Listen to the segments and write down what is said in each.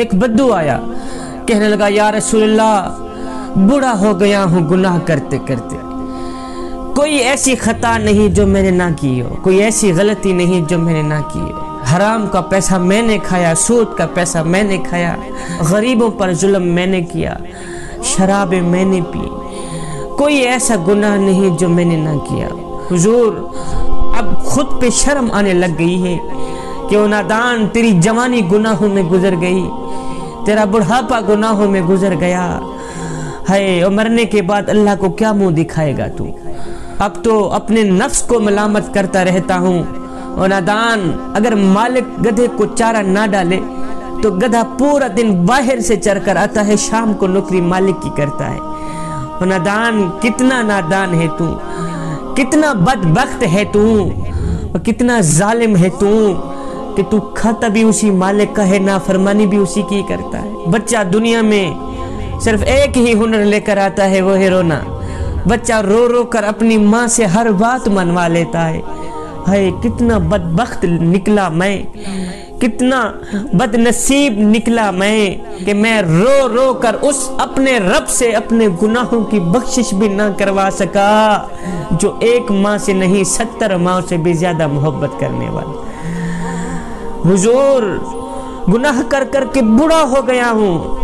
ایک بدو آیا، کہنے لگا یا رسول اللہ بوڑھا ہو گیا ہوں گناہ کرتے کرتے، کوئی ایسی خطا نہیں جو میں نے نہ کی ہو، کوئی ایسی غلطی نہیں جو میں نے نہ کی ہو، حرام کا پیسہ میں نے کھایا، سود کا پیسہ میں نے کھایا، غریبوں پر ظلم میں نے کیا، شرابیں میں نے پی، کوئی ایسا گناہ نہیں جو میں نے نہ کیا۔ حضور اب خود پہ شرم آنے لگ گئی ہے کہ او نادان تیری جوانی گناہوں میں گزر گئی، تیرا بڑھاپا گناہوں میں گزر گیا، ہے اور مرنے کے بعد اللہ کو کیا منہ دکھائے گا تو؟ اب تو اپنے نفس کو ملامت کرتا رہتا ہوں۔ اور نادان اگر مالک گدھے کو چارہ نہ ڈالے تو گدھا پورا دن باہر سے چر کر آتا ہے، شام کو نوکری مالک کی کرتا ہے۔ اور نادان کتنا نادان ہے تو، کتنا بدبخت ہے تو، اور کتنا ظالم ہے تو کہ تو کھاتا بھی اسی مالک کا ہے، نافرمانی بھی اسی کی کرتا ہے۔ بچہ دنیا میں صرف ایک ہی ہنر لے کر آتا ہے، وہ ہے رونا۔ بچہ رو رو کر اپنی ماں سے ہر بات منوا لیتا ہے۔ ہائے کتنا بدبخت نکلا میں، کتنا بد نصیب نکلا میں کہ میں رو رو کر اس اپنے رب سے اپنے گناہوں کی بخشش بھی نہ کروا سکا جو ایک ماں سے نہیں 70 ماں سے بھی زیادہ محبت کرنے والا۔ حضور گناہ کر کر کے بوڑھا ہو گیا ہوں،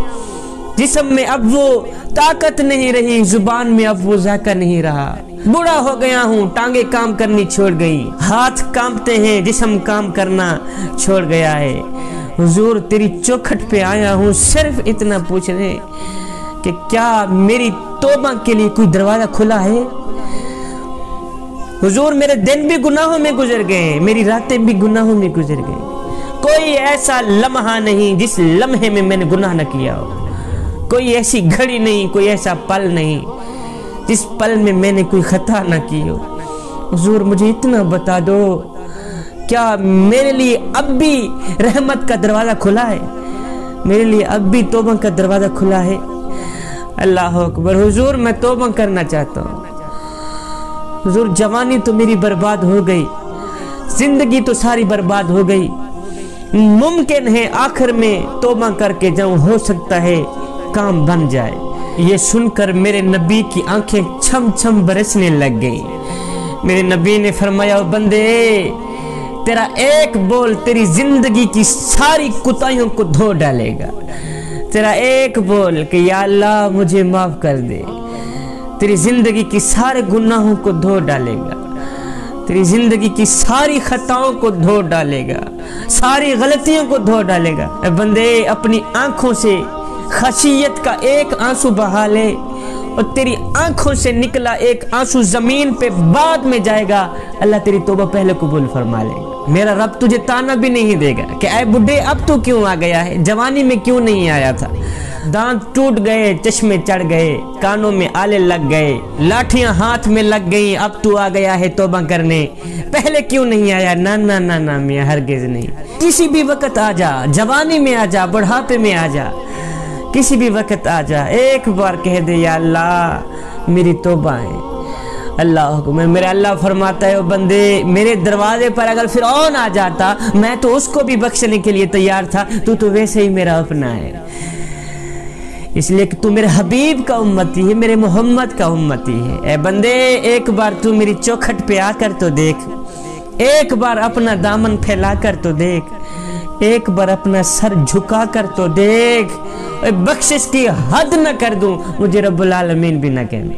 جسم میں اب وہ طاقت نہیں رہی، زبان میں اب وہ ذائقہ نہیں رہا، بوڑھا ہو گیا ہوں، ٹانگیں کام کرنی چھوڑ گئی، ہاتھ کانپتے ہیں، جسم کام کرنا چھوڑ گیا ہے۔ حضور تیری چوکھٹ پہ آیا ہوں صرف اتنا پوچھنے کہ کیا میری توبہ کے لیے کوئی دروازہ کھلا ہے؟ حضور میرے دن بھی گناہوں میں گزر گئے، میری راتیں بھی گناہوں میں گزر گئے، کوئی ایسا لمحہ نہیں جس لمحے میں میں نے گناہ نہ کیا ہو، کوئی ایسی گھڑی نہیں، کوئی ایسا پل نہیں جس پل میں میں نے کوئی خطا نہ کی ہو۔ حضور مجھے اتنا بتا دو، کیا میرے لیے اب بھی رحمت کا دروازہ کھلا ہے؟ میرے لیے اب بھی توبہ کا دروازہ کھلا ہے؟ اللہ اکبر۔ حضور میں توبہ کرنا چاہتا ہوں۔ حضور جوانی تو میری برباد ہو گئی، زندگی تو ساری برباد ہو گئی، ممکن ہے آخر میں توبہ کر کے جاؤں، ہو سکتا ہے کام بن جائے۔ یہ سن کر میرے نبی کی آنکھیں چھم چھم برسنے لگ گئی۔ میرے نبی نے فرمایا بندے تیرا ایک بول تیری زندگی کی ساری کوتاہیوں کو دھو ڈالے گا، تیرا ایک بول کہ یا اللہ مجھے معاف کر دے تیری زندگی کی سارے گناہوں کو دھو ڈالے گا، تیری زندگی کی ساری خطاؤں کو دھو ڈالے گا، ساری غلطیوں کو دھو ڈالے گا۔ اے بندے اپنی آنکھوں سے خشیت کا ایک آنسو بہا لے، اور تیری آنکھوں سے نکلا ایک آنسو زمین پہ بعد میں جائے گا، اللہ تیری توبہ پہلے قبول فرما لے گا۔ میرا رب تجھے تانا بھی نہیں دے گا کہ اے بڈھے اب تو کیوں آ گیا ہے، جوانی میں کیوں نہیں آیا تھا، دانت ٹوٹ گئے، چشمے چڑھ گئے، کانوں میں آلے لگ گئے، لاٹھیاں ہاتھ میں لگ گئیں، اب تو آ گیا ہے توبہ کرنے، پہلے کیوں نہیں آیا؟ نہ نہ نہ نہ میاں ہرگز نہیں۔ کسی بھی وقت آ جا، جوانی میں آ جا، بڑھاپے میں آ جا، کسی بھی وقت آ جا، ایک بار کہہ دے یا اللہ میری توبہ ہے۔ اللہ حکم ہے، میرا اللہ فرماتا ہے او بندے میرے دروازے پر اگر فرعون آ جاتا میں تو اس کو بھی بخشنے کے لیے تیار تھا، تو ویسے ہی میرا اپنا ہے، اس لیے کہ تو میرے حبیب کا امتی ہے، میرے محمد کا امتی ہے۔ اے بندے ایک بار تو میری چوکھٹ پہ آ کر تو دیکھ، ایک بار اپنا دامن پھیلا کر تو دیکھ، ایک بار اپنا سر جھکا کر تو دیکھ، بخشش کی حد نہ کر دوں مجھے رب العالمین بھی نہ کہنا،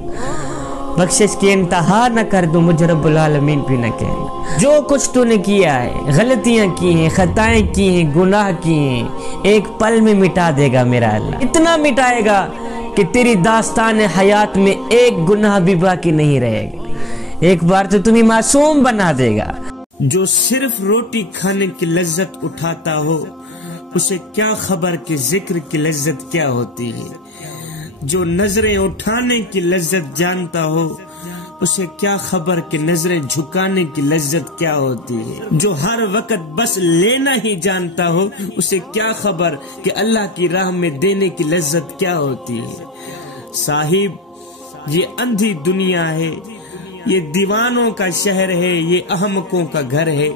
بخشش کی انتہا نہ کر دوں مجھے رب العالمین بھی نہ کہنا۔ جو کچھ تو نے کیا ہے، غلطیاں کی ہیں، خطائیں کی ہیں، گناہ کی ہیں، ایک پل میں مٹا دے گا میرا اللہ، اتنا مٹائے گا کہ تیری داستان حیات میں ایک گناہ بھی باقی نہیں رہے گا، ایک بار تو تمہیں معصوم بنا دے گا۔ جو صرف روٹی کھانے کی لذت اٹھاتا ہو اسے کیا خبر کہ ذکر کی لذت کیا ہوتی ہے، جو نظریں اٹھانے کی لذت جانتا ہو اسے کیا خبر کہ نظریں جھکانے کی لذت کیا ہوتی ہے، جو ہر وقت بس لینا ہی جانتا ہو اسے کیا خبر کہ اللہ کی راہ میں دینے کی لذت کیا ہوتی ہے۔ صاحب یہ اندھی دنیا ہے، یہ دیوانوں کا شہر ہے، یہ احمقوں کا گھر ہے،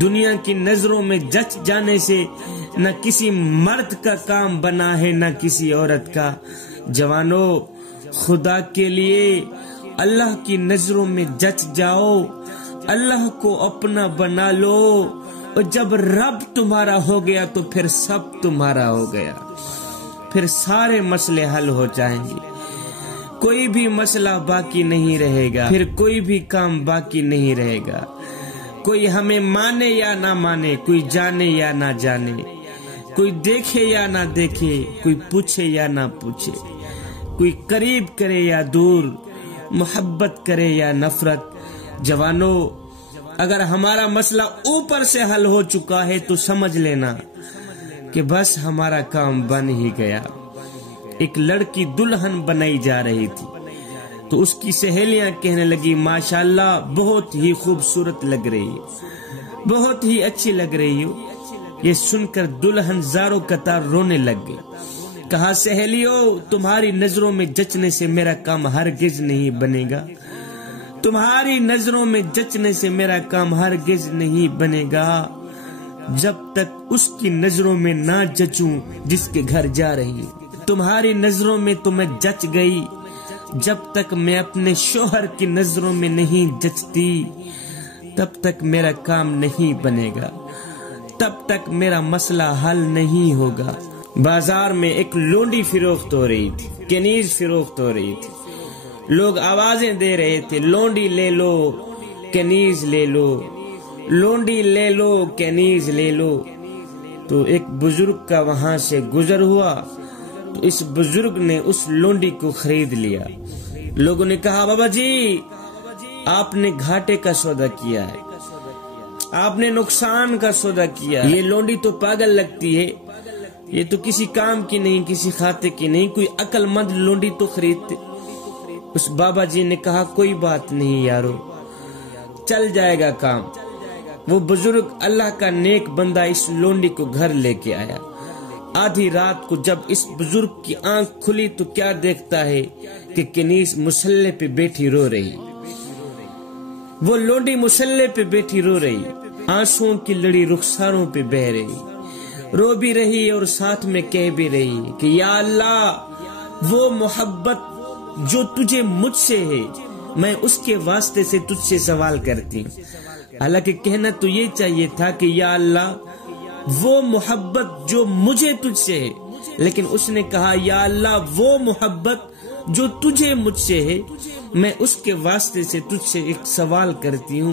دنیا کی نظروں میں جچ جانے سے نہ کسی مرد کا کام بنا ہے نہ کسی عورت کا۔ جوانوں، خدا کے لیے اللہ کی نظروں میں جچ جاؤ، اللہ کو اپنا بنا لو، اور جب رب تمہارا ہو گیا تو پھر سب تمہارا ہو گیا، پھر سارے مسئلے حل ہو جائیں گے، کوئی بھی مسئلہ باقی نہیں رہے گا، پھر کوئی بھی کام باقی نہیں رہے گا۔ کوئی ہمیں مانے یا نہ مانے، کوئی جانے یا نہ جانے، کوئی دیکھے یا نہ دیکھے، کوئی پوچھے یا نہ پوچھے، کوئی قریب کرے یا دور، محبت کرے یا نفرت۔ جوانوں، اگر ہمارا مسئلہ اوپر سے حل ہو چکا ہے تو سمجھ لینا کہ بس ہمارا کام بن ہی گیا۔ ایک لڑکی دلہن بنائی جا رہی تھی تو اس کی سہیلیاں کہنے لگی ماشاءاللہ بہت ہی خوبصورت لگ رہی ہے، بہت ہی اچھی لگ رہی ہو۔ یہ سن کر دلہن زاروں قطار رونے لگ گئی۔ کہا سہیلیوں، تمہاری نظروں میں جچنے سے میرا کام ہرگز نہیں بنے گا، تمہاری نظروں میں جچنے سے میرا کام ہرگز نہیں بنے گا، جب تک اس کی نظروں میں نہ جچوں جس کے گھر جا رہی ہوں۔ تمہاری نظروں میں تو میں جچ گئی، جب تک میں اپنے شوہر کی نظروں میں نہیں جچتی تب تک میرا کام نہیں بنے گا، تب تک میرا مسئلہ حل نہیں ہوگا۔ بازار میں ایک لونڈی فروخت ہو رہی تھی، کنیز فروخت ہو رہی تھی، لوگ آوازیں دے رہے تھے لونڈی لے لو، کنیز لے لو، لونڈی لے لو، کنیز لے لو۔ تو ایک بزرگ کا وہاں سے گزر ہوا تو اس بزرگ نے اس لونڈی کو خرید لیا۔ لوگوں نے کہا بابا جی آپ نے گھاٹے کا سودا کیا ہے، آپ نے نقصان کا سودا کیا، یہ لونڈی تو پاگل لگتی ہے، یہ تو کسی کام کی نہیں، کسی کھاتے کی نہیں، کوئی عقل مند لونڈی تو خریدتے۔ اس بابا جی نے کہا کوئی بات نہیں یارو، چل جائے گا کام۔ وہ بزرگ اللہ کا نیک بندہ اس لونڈی کو گھر لے کے آیا۔ آدھی رات کو جب اس بزرگ کی آنکھ کھلی تو کیا دیکھتا ہے کہ کنیز مسلح پہ بیٹھی رو رہی، وہ لونڈی مسلح پہ بیٹھی رو رہی، آنسوؤں کی لڑی رخساروں پہ بہ رہی، رو بھی رہی اور ساتھ میں کہہ بھی رہی کہ یا اللہ وہ محبت جو تجھے مجھ سے ہے میں اس کے واسطے سے تجھ سے سوال کرتی ہوں۔ حالانکہ کہنا تو یہ چاہیے تھا کہ یا اللہ وہ محبت جو مجھے تجھ سے ہے، لیکن اس نے کہا یا اللہ وہ محبت جو تجھے مجھ سے ہے میں اس کے واسطے سے تجھ سے ایک سوال کرتی ہوں۔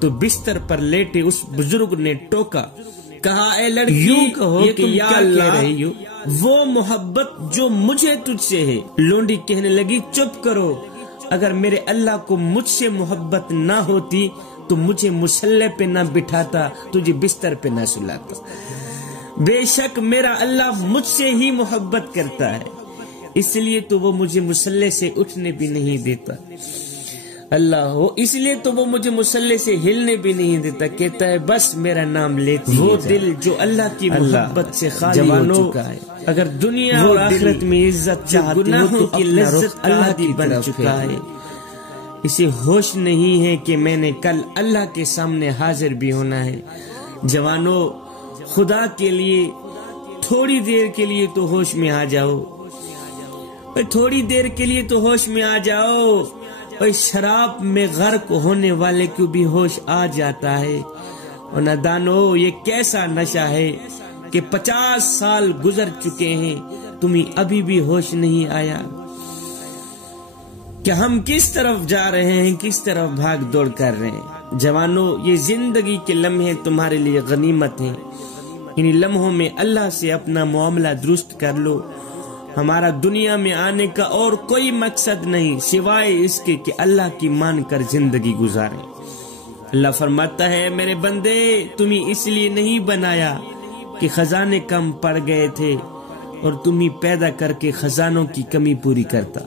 تو بستر پر لیٹے اس بزرگ نے ٹوکا، کہا اے لڑکی یوں کہو کہ یا اللہ وہ محبت جو مجھے تجھ سے ہے۔ لونڈی کہنے لگی چپ کرو، اگر میرے اللہ کو مجھ سے محبت نہ ہوتی تو مجھے مسلح پہ نہ بٹھاتا، تجھے بستر پہ نہ سلاتا۔ بے شک میرا اللہ مجھ سے ہی محبت کرتا ہے، اس لیے تو وہ مجھے مسلح سے اٹھنے بھی نہیں دیتا، اللہ ہو اس لیے تو وہ مجھے مسلح سے ہلنے بھی نہیں دیتا، کہتا ہے بس میرا نام لیتی وہ دل جو اللہ کی محبت سے خالی ہو چکا ہے۔ اگر دنیا اور آخرت میں عزت چاہتے ہو تو کی لذت اللہ کی بن چکا ہے۔ اسے ہوش نہیں ہے کہ میں نے کل اللہ کے سامنے حاضر بھی ہونا ہے۔ جوانوں، خدا کے لیے تھوڑی دیر کے لیے تو ہوش میں آ جاؤ، تھوڑی دیر کے لیے تو ہوش میں آ جاؤ۔ اور شراب میں غرق ہونے والے کو بھی ہوش آ جاتا ہے۔ اور نادانو، یہ کیسا نشہ ہے کہ 50 سال گزر چکے ہیں تمہیں ابھی بھی ہوش نہیں آیا کہ ہم کس طرف جا رہے ہیں، کس طرف بھاگ دوڑ کر رہے ہیں۔ جوانوں، یہ زندگی کے لمحے تمہارے لیے غنیمت ہیں، ان لمحوں میں اللہ سے اپنا معاملہ درست کر لو۔ ہمارا دنیا میں آنے کا اور کوئی مقصد نہیں سوائے اس کے کہ اللہ کی مان کر زندگی گزاریں۔ اللہ فرماتا ہے میرے بندے تمہیں اس لیے نہیں بنایا کہ خزانے کم پڑ گئے تھے اور تمہیں پیدا کر کے خزانوں کی کمی پوری کرتا،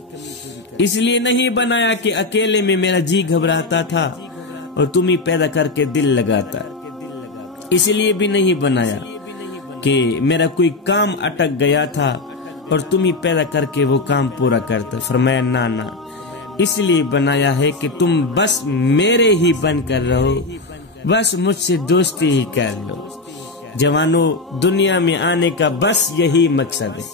اس لیے نہیں بنایا کہ اکیلے میں میرا جی گھبراتا تھا اور تمہیں پیدا کر کے دل لگاتا، اس لیے بھی نہیں بنایا کہ میرا کوئی کام اٹک گیا تھا اور تمہیں پیدا کر کے وہ کام پورا کرتا۔ فرمایا نہ، اس لیے بنایا ہے کہ تم بس میرے ہی بن کر رہو، بس مجھ سے دوستی ہی کر لو۔ جوانوں، دنیا میں آنے کا بس یہی مقصد ہے۔